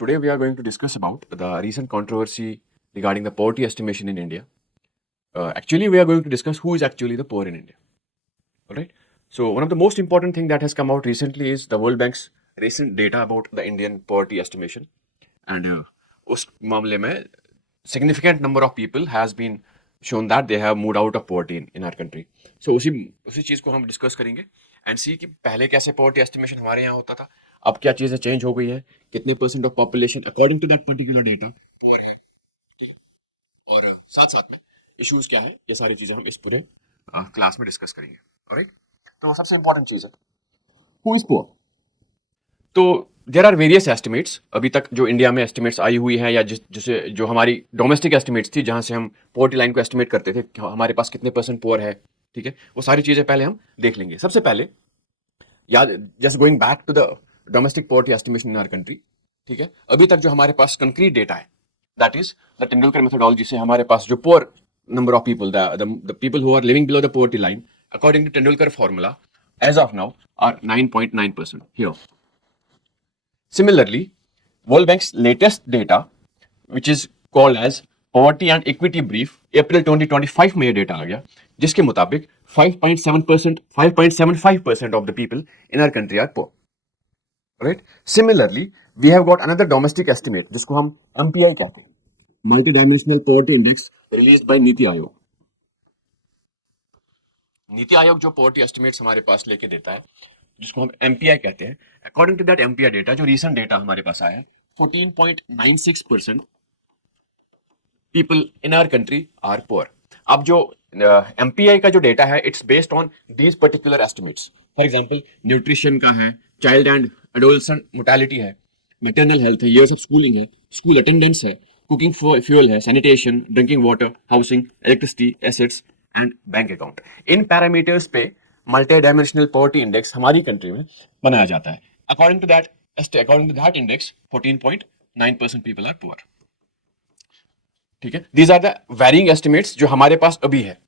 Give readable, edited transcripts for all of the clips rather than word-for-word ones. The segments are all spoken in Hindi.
Today we are going to discuss about the recent controversy regarding the poverty estimation in India. Actually, we are going to discuss who is actually the poor in India. All right. So one of the most important thing that has come out recently is the World Bank's recent data about the Indian poverty estimation, and उस मामले में significant number of people has been shown that they have moved out of poverty in our country. So उसी चीज को हम डिस्कस करेंगे एंड सी कि पहले कैसे poverty estimation हमारे यहाँ होता था, अब क्या चीजें चेंज हो गई है, कितने percent of population according to that particular data poor है, ठीक है? और साथ साथ में इश्यूज क्या है, ये सारी चीजें हम इस पूरे क्लास में डिस्कस करेंगे. ऑलराइट. तो सबसे इंपॉर्टेंट चीज है हु इज पुअर. तो देर आर वेरियस एस्टिमेट्स अभी तक जो इंडिया में एस्टिमेट्स आई हुई हैं, या जिसे जो हमारी डोमेस्टिक एस्टिमेट्स थी जहां से हम पोवर्टी लाइन को एस्टिमेट करते थे कि हमारे पास कितने परसेंट पुअर है. ठीक है, वो सारी चीजें पहले हम देख लेंगे. सबसे पहले याद, just going back to the domestic poverty estimation in our country. ठीक है, अभी तक जो हमारे पास कंक्रीट डेटा है, that is the Tendulkar methodology से हमारे पास जो poor number of people, the people who are living below the poverty line, according to Tendulkar formula, as of now, are 9.9% here. Similarly, World Bank's latest data, which is called as Poverty and Equity Brief, April 2025 में ये डेटा आ गया, जिसके मुताबिक 5.7%, 5.75% of the people in our country are poor. Right? Similarly, we have got another domestic estimate, जिसको हम MPI कहते हैं, multi-dimensional poverty index, released by NITI Aayog. NITI Aayog जो पॉवर्टी एस्टिमेट्स हमारे पास लेके देता है, जिसको हम एमपीआई कहते हैं, according to that MPI data, जो रीसेंट डेटा हमारे पास आया है, 14.96% people in our country are poor. अब जो एमपीआई का जो डेटा है, it's based on these particular estimates. For example, nutrition का है, चाइल्ड एंड एडोलसेंट मोर्टेलिटी है, मैटरनल हेल्थ है, ईयर्स ऑफ स्कूलिंग है, स्कूल अटेंडेंस है, कुकिंग फ्यूल है, sanitation, drinking water, housing, electricity, assets and bank account. इन पैरामीटर्स पे मल्टी डायमेंशनल पॉवर्टी इंडेक्स हमारी कंट्री में बनाया जाता है. According to that index 14.9% people are poor. ठीक है, these are the varying estimates जो हमारे पास अभी है.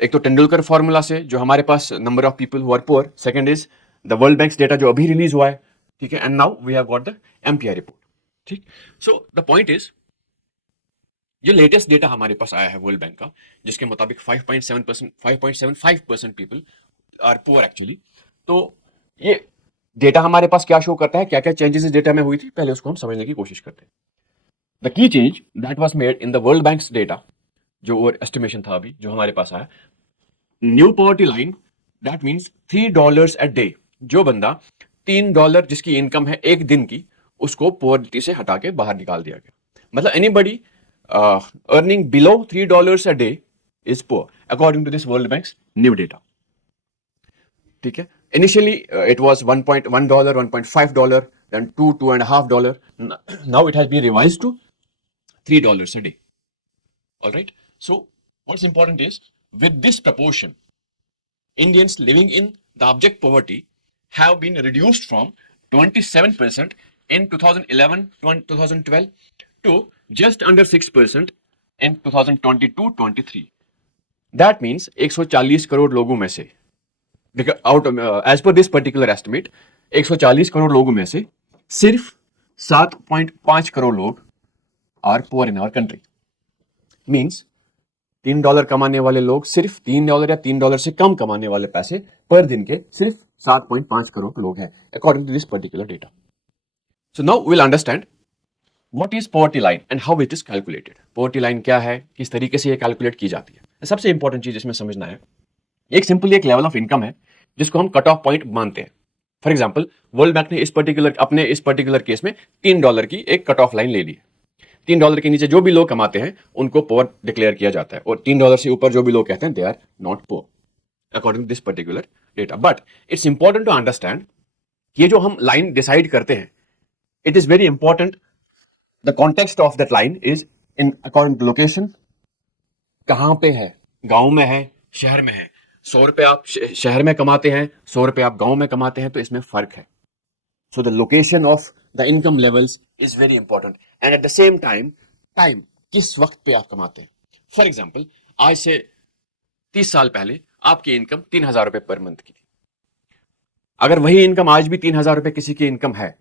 एक तो तेंदुलकर फॉर्मूला से जो हमारे पास number of people who are poor, second is the world bank's data जो अभी रिलीज हुआ है. ठीक है, and now we have got the MPI report. ठीक, सो द पॉइंट इज, ये लेटेस्ट डेटा हमारे पास आया है वर्ल्ड बैंक का, जिसके मुताबिक 5.75% पीपल आर पुअर एक्चुअली. तो ये डेटा हमारे पास क्या शो करता है, क्या क्या चेंजेस इस डेटा में हुई थी, पहले उसको हम समझने की कोशिश करते हैं. The key change that was made in the world bank's data, जो एस्टिमेशन था अभी जो हमारे पास आया, new poverty line, that means $3 a day. जो बंदा $3 जिसकी इनकम है एक दिन की, उसको पॉवर्टी से हटा के बाहर निकाल दिया गया. मतलब anybody earning below $3 a day is poor, according to this World Bank's new data. ठीक है, initially it was $1.1, $1.5, then $2.5. Now it has been revised to $3 a day. All right. So what's important is, with this proportion, Indians living in the abject poverty have been reduced from 27% in 2011-2012 to just under 6% in 2022-23. That means 140 crore लोगों में से, as per this particular estimate, 140 crore लोगों में से सिर्फ 7.5 करोड़ लोग are poor in our country. Means $3 कमाने वाले लोग, सिर्फ $3 या $3 से कम कमाने वाले पैसे पर दिन के सिर्फ 7.5 करोड़ लोग हैं, according to this particular data. So now we'll understand what is poverty line and how it is calculated. poverty line क्या है, किस तरीके से ये कैलकुलेट की जाती है. सबसे इंपॉर्टेंट चीज इसमें समझना है, एक सिंपली एक लेवल ऑफ इनकम है जिसको हम कट ऑफ पॉइंट मानते हैं. फॉर एग्जांपल, वर्ल्ड बैंक ने इस पर्टिकुलर केस में $3 की एक कट ऑफ लाइन ले ली. $3 के नीचे जो भी लोग कमाते हैं उनको पुअर डिक्लेयर किया जाता है, और $3 से ऊपर जो भी लोग कहते हैं they are not poor, according to this particular data. But it's important to understand, ये जो हम लाइन डिसाइड करते हैं, it is very important. The context of that line is in according to location. कहाँ पे है, गांव में है, शहर में है. ₹100 आप शहर में कमाते हैं, ₹100 आप गांव में कमाते हैं, तो इसमें फर्क है. So the location of the income levels is very important, and at the same time, time किस वक्त पे आप कमाते हैं. फॉर एग्जाम्पल, आज से 30 साल पहले आपकी इनकम ₹3,000 पर मंथ की थी. अगर वही इनकम आज भी ₹3,000 किसी की इनकम है,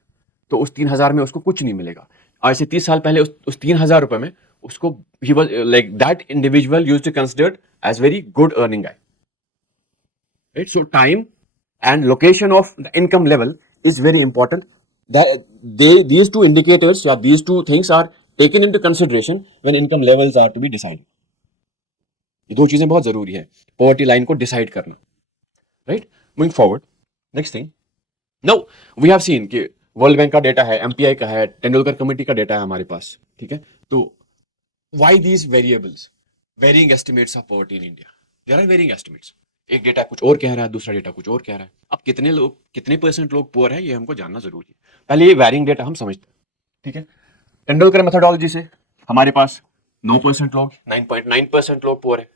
तो उस 3,000 में उसको कुछ नहीं मिलेगा. आज से 30 साल पहले उस 3,000 रुपए में उसको ही was like that individual used to considered as very good earning guy, right? So time and location of the income level is very important. That these two indicators or these two things are taken into consideration when income levels are to be decided. ये दो चीजें बहुत जरूरी है पॉवर्टी लाइन को डिसाइड करना, राइट? Moving forward, next thing, now we have seen कि वर्ल्ड बैंक का डेटा है, एमपीआई का है, तेंदुलकर कमेटी का डेटा है हमारे पास, ठीक है? तो why these variables, varying estimates of poverty in India? There are varying estimates, एक डेटा कुछ और कह रहा है, दूसरा डेटा कुछ और कह रहा है। अब कितने परसेंट लोग पुअर है, ये हमको जानना जरूरी है। पहले ये वैरिंग डेटा हम समझते हैं, ठीक है? तेंदुलकर मेथोडोलॉजी से हमारे पास 9% लोग, 9.9% लोग पुअर है,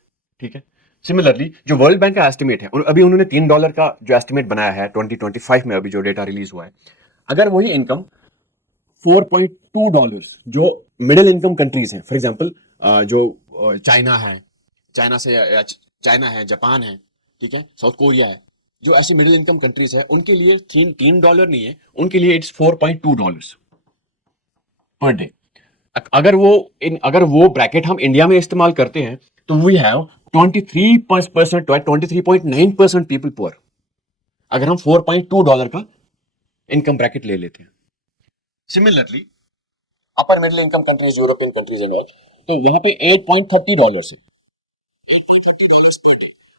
ठीक है? सिमिलरली जो वर्ल्ड बैंक का एस्टिमेट है, और अभी उन्होंने $3 का जो एस्टिमेट बनाया है 2025 में, अभी जो डेटा रिलीज हुआ है, अगर वही इनकम $4.2 जो मिडिल इनकम कंट्रीज हैं, फॉर एग्जांपल जो चाइना है, चाइना है, जापान है, ठीक है, साउथ कोरिया है, जो ऐसी मिडिल इनकम कंट्रीज है, उनके लिए $3 नहीं है, उनके लिए इट्स $4.2 पर डे। अगर वो ब्रैकेट हम इंडिया में इस्तेमाल करते हैं तो वी हैव 23% 23.9% पीपल पुअर, अगर हम $4.2 का इनकम ब्रैकेट ले लेते हैं। Similarly upper middle income countries, European countries and all, तो वहां पे $8.30 है।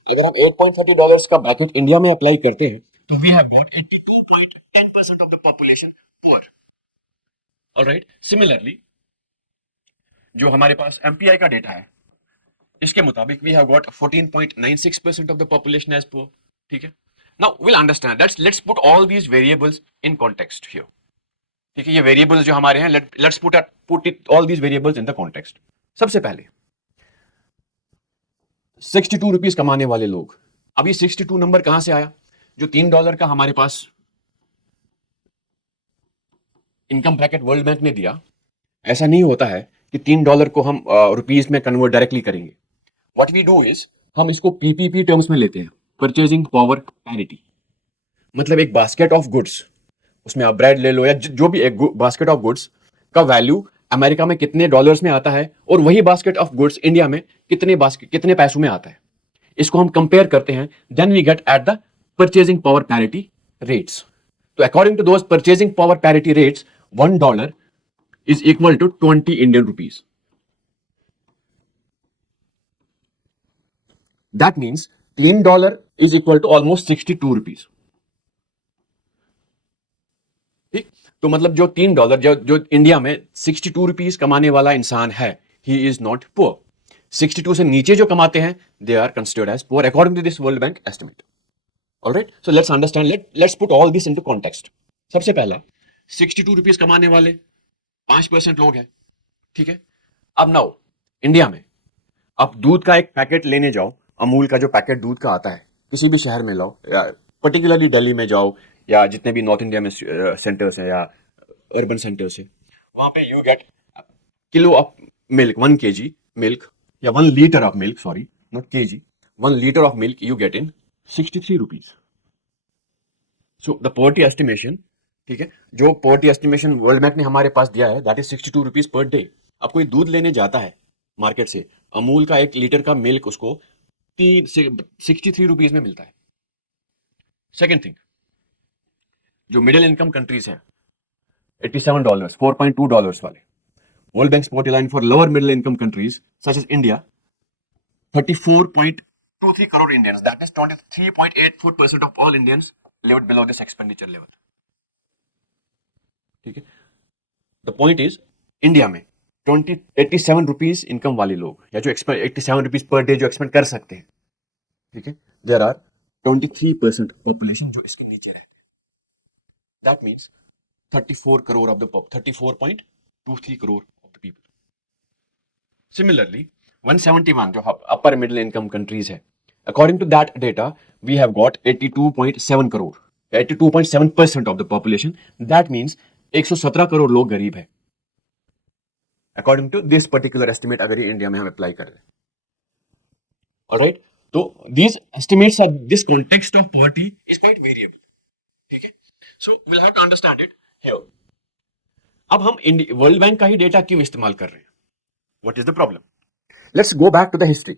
अगर हम $8.30 का ब्रैकेट इंडिया में अप्लाई करते हैं तो we have got 82.10% of the population poor, alright? Similarly जो हमारे पास एमपीआई का डेटा है, इसके मुताबिक we have got 14.96% of the population as poor, ठीक है? Now will understand that's, let's put all these variables in context here, ठीक है? ये वेरिएबल्स जो हमारे हैं, let's put it all these variables in the context. सबसे पहले 62 रुपीज कमाने वाले लोग, अब ये 62 नंबर कहां से आया? जो $3 का हमारे पास इनकम ब्रैकेट वर्ल्ड बैंक ने दिया, ऐसा नहीं होता है कि $3 को हम रुपीज में कन्वर्ट डायरेक्टली करेंगे। व्हाट वी डू इज, हम इसको पीपीपी टर्म्स में लेते हैं, परचेजिंग पावर पैरिटी। मतलब एक बास्केट ऑफ गुड्स, उसमें आप ब्रेड ले लो या जो भी एक बास्केट ऑफ गुड्स का वैल्यू अमेरिका में कितने डॉलर्स में आता है, और वही बास्केट ऑफ गुड्स इंडिया में कितने पैसों में आता है, इसको हम कंपेयर करते हैं, then we get at the purchasing power parity rates. तो according to those purchasing power parity rates, $1 is equal to 20 Indian rupees. That means $3 is equal to almost 62 rupees. ठीक? तो मतलब जो $3 जो इंडिया में 62 रुपीज कमाने वाला इंसान है, ही इज नॉट पुअर। 62 से नीचे जो कमाते हैं, they are considered as poor according to this World Bank estimate, alright? So let's understand, let's put all this into context. सबसे पहला, 62 रुपीज कमाने वाले 5% लोग हैं, ठीक है? अब नाउ इंडिया में आप दूध का एक पैकेट लेने जाओ, अमूल का जो पैकेट दूध का आता है, किसी भी शहर में लाओ, या पर्टिकुलरली दिल्ली में जाओ, या जितने भी नॉर्थ इंडिया में सेंटर्स हैं या अर्बन सेंटर्स है, वहां पे you get kilo of milk, 1 kg milk, या 1 litre of milk, sorry not kg, 1 litre of milk you get in 63 rupees. So the poverty estimation, ठीक है, जो पॉवर्टी एस्टिमेशन वर्ल्ड बैंक ने हमारे पास दिया है, that is 62 rupees per day. अब कोई दूध लेने जाता है मार्केट से, अमूल का 1 लीटर का मिल्क उसको 63 रुपीज में मिलता है। सेकेंड थिंग, जो मिडिल इनकम कंट्रीज हैं, $87, $4.2 वाले, World Bank poverty line for lower middle income countries such as India, 34.23 crore Indians, that is 23.84% of all Indians lived below this expenditure level, ठीक है? द पॉइंट इज, इंडिया में 87 रुपीज इनकम वाले लोग, या जो 87 रुपीज पर डे जो एक्सपेंड कर सकते हैं, ठीक है, देयर आर 23% पॉपुलेशन जो इसके नीचे रहते हैं। That means 34 crore of the 34.23 crore of the people. Similarly 171 जो अपर मिडिल इनकम कंट्रीज है, according to that data we have got 82.7 crore, 82.7% of the population. That means 117 crore लोग गरीब है, according to this particular estimate, अगर ये इंडिया में हम अप्लाई कर रहे हैं, ऑलराइट? तो these estimates are, this context of poverty is quite variable, ठीक है? So we'll have to understand it here. अब हम वर्ल्ड बैंक का ही डेटा क्यों इस्तेमाल कर रहे हैं? What is the problem? Let's go back to the history.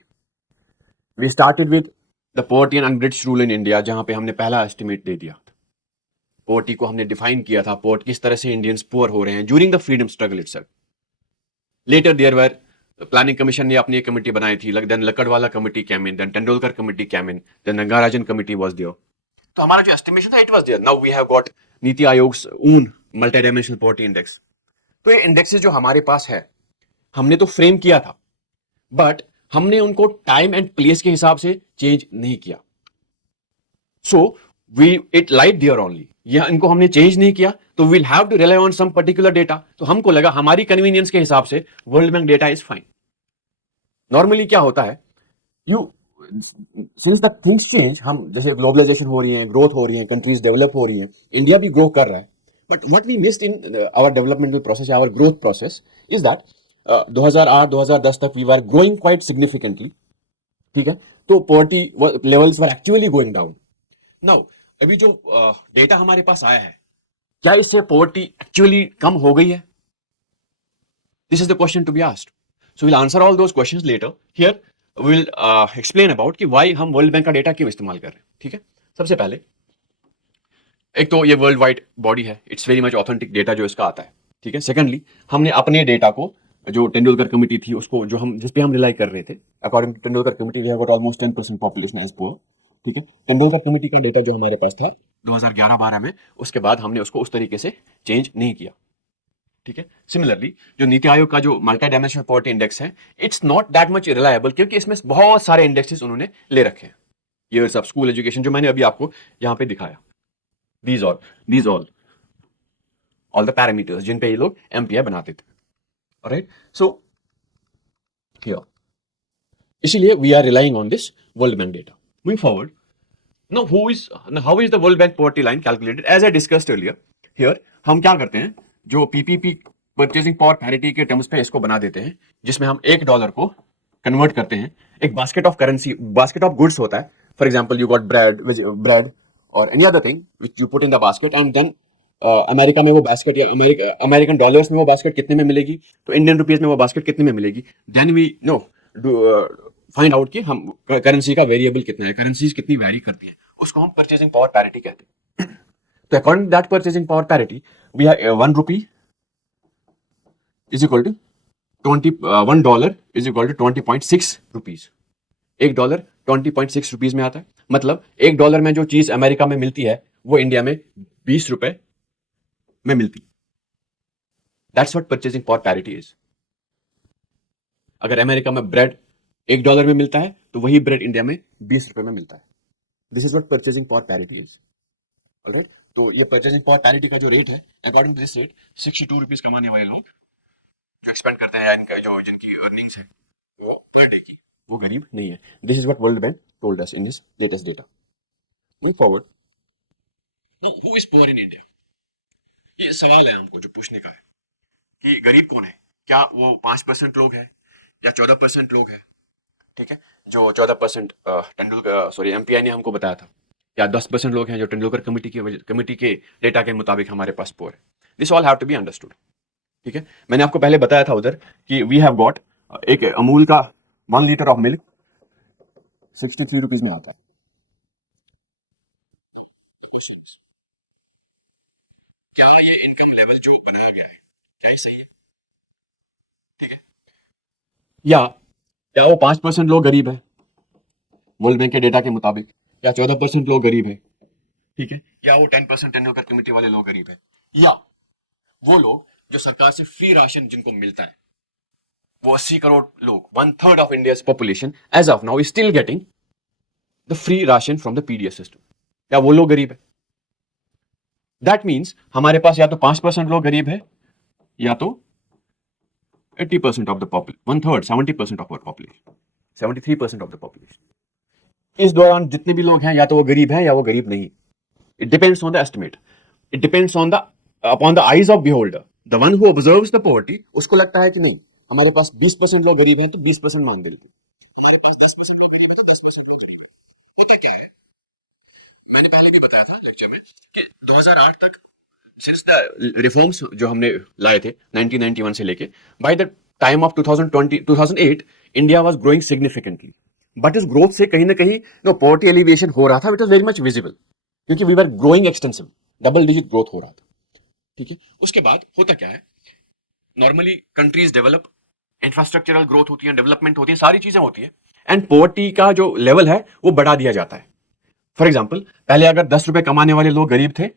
We started with the poverty and unbridled rule in India, जहां पे हमने पहला एस्टिमेट दे दिया. पोवर्टी को हमने डिफाइन किया था, पोवर्टी किस तरह से इंडियंस पुअर हो रहे हैं during the freedom struggle itself. Later there were planning commission ने अपनी एक कमेटी बनाई थी, then Lakdawala committee came in, then Tendulkar committee came in, then Rangarajan committee was there. तो हमारा जो एस्टिमेशन था it was there. Now we have got Niti Aayog's own multidimensional poverty index. तो ये इंडेक्सेस जो हमारे पास है, हमने तो फ्रेम किया था, बट हमने उनको टाइम एंड प्लेस के हिसाब से चेंज नहीं किया. So we it light there only. यह इनको हमने चेंज नहीं किया, तो we'll have to rely on some particular data. तो हमको लगा हमारी कन्वीनियंस के हिसाब से World Bank data is fine. Normally क्या होता है, you since the things change, हम जैसे ग्लोबलाइजेशन हो रही है, ग्रोथ हो रही है, कंट्रीज डेवलप हो रही है, इंडिया भी ग्रो कर रहा है, but what we missed in our developmental process, our growth process is that 2008-2010 तक we were growing quite significantly. ठीक है, तो poverty levels were actually going down. Now अभी जो डेटा हमारे पास आया है, क्या इससे पॉवर्टी एक्चुअली कम हो गई है? This is the question to be asked. So will answer all those questions later. Here will explain about कि व्हाई हम वर्ल्ड बैंक का डेटा क्यों इस्तेमाल कर रहे हैं. ठीक है, सबसे पहले एक तो ये वर्ल्ड वाइड बॉडी है, it's very much authentic data जो इसका आता है. ठीक है, सेकंडली हमने अपने डेटा को, जो तेंदुलकर कमेटी थी उसको, जो हम जिस पे हम रिलाई कर रहे थे, according to Tendulkar committee we have got almost 10% population as poor. ठीक है, तेंदुलकर कमेटी का डेटा जो हमारे पास था 2011-12 में, उसके बाद हमने उसको उस तरीके से चेंज नहीं किया. ठीक है, सिमिलरली जो नीति आयोग का जो मल्टी डायमेंशनल पॉवर्टी इंडेक्स है, it's not that much reliable, क्योंकि इसमें बहुत सारे इंडेक्सेस उन्होंने ले रखे हैं. ईयर्स ऑफ स्कूल एजुकेशन जो मैंने अभी आपको यहाँ पे दिखाया, these all the parameters जिन पे ये लोग एमपीआई बनाते थे. राइट, सो हियर इसीलिए we are relying on this World Bank data. Moving forward, now how is the world bank poverty line calculated? as I discussed earlier, here हम क्या करते हैं, जो पीपीपी परचेजिंग पावर पैरिटी के टर्म्स पे इसको बना देते हैं, जिसमें हम $1 को कन्वर्ट करते हैं एक basket of currency, basket of goods होता है. For example you got bread और any other thing which you put in the basket, and then America में वो बास्केट, या अमेरिकन डॉलर्स में वो बास्केट कितने में मिलेगी, तो इंडियन रुपीज में वो बास्केट कितने में मिलेगी. Then we know find out कि हम करेंसी का वेरिएबल कितना है, करेंसीज कितनी वैरी करती है, उसको हम परचेजिंग पावर पैरिटी कहते हैं. तो according to that purchasing power parity, we have 1 rupee is equal to $1 is equal to 20.6 rupees. $1 20.6 rupees में आता है. मतलब $1 में जो चीज अमेरिका में मिलती है, वो इंडिया में 20 रुपए में मिलती. That's what purchasing power parity is. अगर अमेरिका में ब्रेड $1 में मिलता है, तो वही ब्रेड इंडिया में 20 रुपए में मिलता है. This is what purchasing power parity is. Alright, तो ये परचेजिंग पावर पैरिटी का जो रेट है, according to this rate 62 rupees कमाने वाले लोग जो एक्सपेंड करते हैं, इनका जो जिनकी अर्निंग्स है वो पर डे की, वो गरीब नहीं है. This is what world bank told us in his latest data. Moving forward, now who is poor in India? ये सवाल है हमको जो पूछने का है कि गरीब कौन है. क्या वो 5% लोग हैं या 14% लोग हैं? ठीक है, जो 14% तेंदुलकर सॉरी एमपीआई ने हमको बताया था, या 10% लोग हैं जो तेंदुलकर कमेटी के डेटा के मुताबिक हमारे पास पुअर है. This all have to be understood. ठीक है, मैंने आपको पहले बताया था उधर कि वी हैव गॉट एक अमूल का 1 लीटर ऑफ मिल्क 63 रुपीज में आता है. क्या ये इनकम लेवल जो बनाया गया है, क्या ये सही है? ठीक है, या क्या वो 5% लोग गरीब है वर्ल्ड बैंक के डेटा के मुताबिक, या 14% लोग गरीब है? ठीक है, या वो 10% तेंदुलकर कमेटी वाले लोग गरीब है, या वो लोग जो सरकार से फ्री राशन जिनको मिलता है, वो 80 करोड़ लोग, 1/3 of India population as of now is still getting the free ration from the PDS system, क्या वो लोग गरीब है? दैट मीन्स हमारे पास या तो 5% लोग गरीब है, या तो 80% of the population, 1/3, 70% of our population, 73% of the population. इस दौरान जितने भी लोग हैं, या तो वो गरीब हैं या वो गरीब नहीं. It depends on the estimate. It depends on the upon the eyes of beholder. The one who observes the poverty, उसको लगता है कि नहीं, हमारे पास 20% लोग गरीब हैं तो 20% मान देते हैं, हमारे पास 10% लोग गरीब हैं तो 10% लोग गरीब है. होता क्या है, मैंने पहले भी बताया था लेक्चर में कि 2008 तक सिंस द रिफॉर्म्स जो हमने लाए थे 1991 से लेके, by the time of 2020 2008 India was growing significantly, but इस ग्रोथ से कहीं ना कहीं नो पॉवर्टी एलिवेशन हो रहा था, it was very much visible, क्योंकि we were growing extensive, double digit growth हो रहा था। ठीक है, उसके बाद होता क्या है, normally countries develop, infrastructural growth होती है, डेवलपमेंट होती है, सारी चीजें होती है, एंड पॉवर्टी का जो लेवल है वो बढ़ा दिया जाता है। फॉर एग्जाम्पल, पहले अगर 10 रुपए कमाने वाले लोग गरीब थे,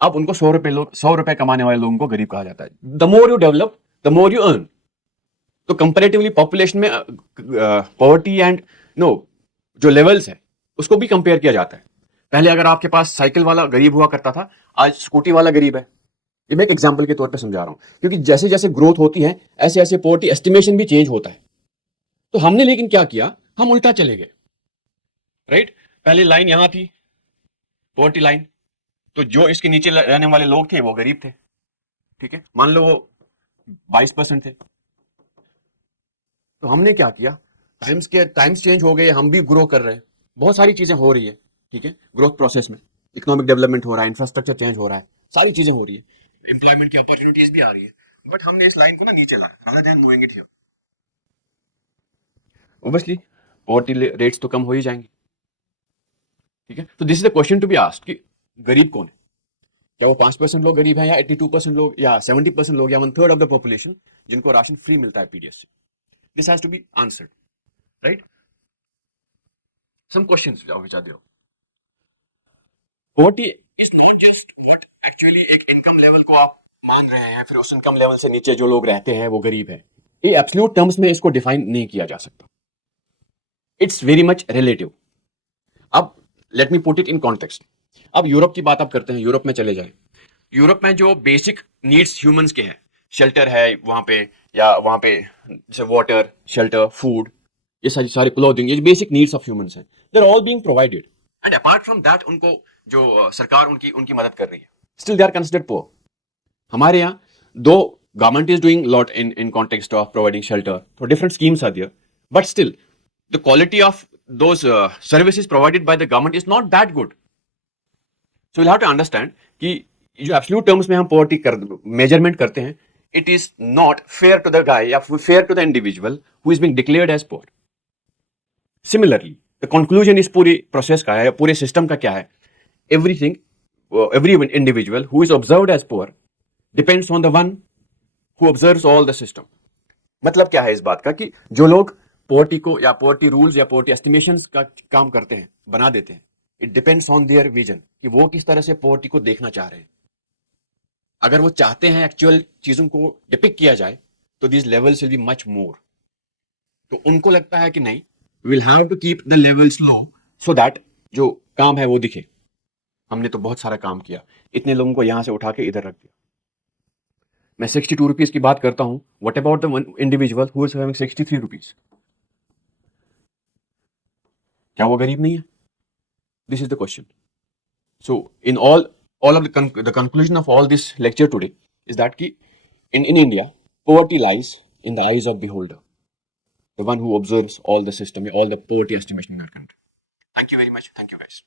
अब उनको 100 रुपए कमाने वाले लोगों को गरीब कहा जाता है। The more you develop, the more you earn. तो कंपेरेटिवली पॉपुलेशन में पॉवर्टी एंड नो जो लेवल्स है उसको भी कंपेयर किया जाता है। पहले अगर आपके पास साइकिल वाला गरीब हुआ करता था, आज स्कूटी वाला गरीब है। ये मैं एक एग्जाम्पल के तौर पे समझा रहा हूं, क्योंकि जैसे जैसे ग्रोथ होती है ऐसे ऐसे पॉवर्टी एस्टिमेशन भी चेंज होता है। तो हमने लेकिन क्या किया, हम उल्टा चले गए, राइट। पहले लाइन यहां थी, पॉवर्टी लाइन, तो जो इसके नीचे रहने वाले लोग थे वो गरीब थे। ठीक है, मान लो वो 22% थे। तो हमने क्या किया, टाइम्स चेंज हो गए, हम भी ग्रो कर रहे हैं, बहुत सारी चीजें हो रही है। ठीक है, ग्रोथ प्रोसेस में इकोनॉमिक डेवलपमेंट हो रहा है, इंफ्रास्ट्रक्चर चेंज हो रहा है, सारी चीजें हो रही है, एम्प्लॉयमेंट की अपॉर्चुनिटीज भी आ रही है, बट हमने इस लाइन को ना नीचे लाया rather than moving it here. Obviously poverty rates तो कम हो ही जाएंगे। ठीक है, तो this is the question to be asked कि गरीब कौन है? क्या वो 5% लोग गरीब हैं, या 82% लोग, या 70% लोग, या 1/3 ऑफ द पॉपुलेशन जिनको राशन फ्री मिलता है पीडीएस से? This has to be answered, right. Some questions which are there. Poverty is not just what actually एक इनकम लेवल को आप मान रहे हैं, फिर उस इनकम लेवल से नीचे जो लोग रहते हैं वो गरीब है। ये एब्सोल्यूट टर्म्स में इसको डिफाइन नहीं किया जा सकता, इट्स वेरी मच रिलेटिव। अब let me put it in context. अब यूरोप की बात आप करते हैं, यूरोप में चले जाएं। यूरोप में जो बेसिक नीड्स ह्यूमंस के हैं, शेल्टर है वहां पे, या वहां पे जैसे वाटर, शेल्टर, फूड, ये सारी सारी क्लोथिंग, ये बेसिक नीड्स ऑफ ह्यूमंस हैं, they are all being provided, and apart from that उनको जो सरकार उनकी उनकी मदद कर रही है, still they are considered poor. हमारे यहाँ though government is doing lot in context of providing shelter, तो different schemes are there, but still the quality of those services provided by the government is not that good. So we'll have to understand कि जो एब्सोल्यूट टर्म्स में हम पॉवर्टी कर मेजरमेंट करते हैं, it is not fair to the guy या fair to the individual who is being declared as poor. Similarly the conclusion इस पूरी प्रोसेस का है, पूरे सिस्टम का क्या है, everything, every individual who is observed as poor depends on the one who observes all the system. मतलब क्या है इस बात का कि जो लोग पॉवर्टी को या पॉवर्टी रूल्स या पॉवर्टी एस्टिमेशंस का काम करते हैं, बना देते हैं, it depends on their vision कि वो किस तरह से पॉवर्टी को देखना चाह रहे हैं। अगर वो चाहते हैं एक्चुअल चीजों को डिपिक्ट किया जाए, तो these levels will be much more. तो उनको लगता है कि नहीं, will have to keep the levels low so that जो काम है वो दिखे। हमने तो बहुत सारा काम किया, इतने लोगों को यहां से उठा के इधर रख दिया। मैं 62 रुपीज की बात करता हूं, what about the individual who is having 63 rupees? क्या वो गरीब नहीं है? This is the question. So, in all of the conclusion of all this lecture today is that ki in India, poverty lies in the eyes of beholder, the one who observes all the system, all the poverty estimation in our country. Thank you very much. Thank you, guys.